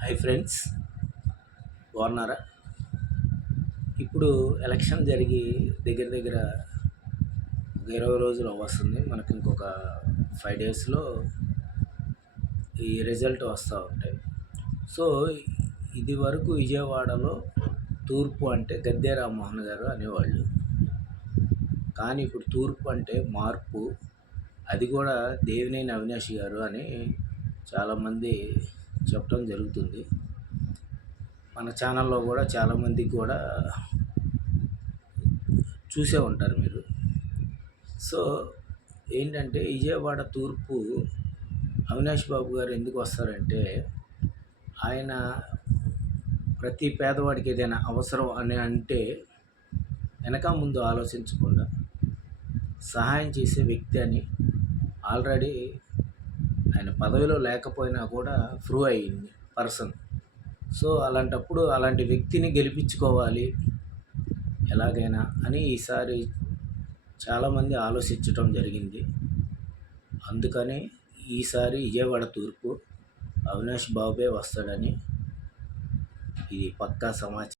Hi friends బాగున్నారా? ఇప్పుడు election జరిగి దగ్గర దగ్గర ఒక ఇరవై రోజులు వస్తుంది మనకి ఇంకొక ఫైవ్ డేస్లో ఈ రిజల్ట్ వస్తూ ఉంటాయి. సో ఇది వరకు విజయవాడలో తూర్పు అంటే గద్దె రామ్మోహన్ గారు అనేవాళ్ళు. కానీ ఇప్పుడు తూర్పు అంటే మార్పు. అది కూడా దేవినేని అవినాష్ గారు అని చాలామంది చెప్పడం జరుగుతుంది. మన ఛానల్లో కూడా చాలామందికి కూడా చూసే ఉంటారు మీరు. సో ఏంటంటే విజయవాడ తూర్పు అవినాష్ బాబు గారు ఎందుకు వస్తారంటే ఆయన ప్రతి పేదవాడికి ఏదైనా అవసరం అని అంటే వెనక ముందు ఆలోచించకుండా సహాయం చేసే వ్యక్తి అని ఆల్రెడీ ఆయన పదవిలో లేకపోయినా కూడా ఫ్రూ అయ్యింది పర్సన్. సో అలాంటప్పుడు అలాంటి వ్యక్తిని గెలిపించుకోవాలి ఎలాగైనా అని ఈసారి చాలామంది ఆలోచించటం జరిగింది. అందుకని ఈసారి విజయవాడ తూర్పు అవినాష్ బాబే వస్తాడని ఇది పక్కా సమాచారం.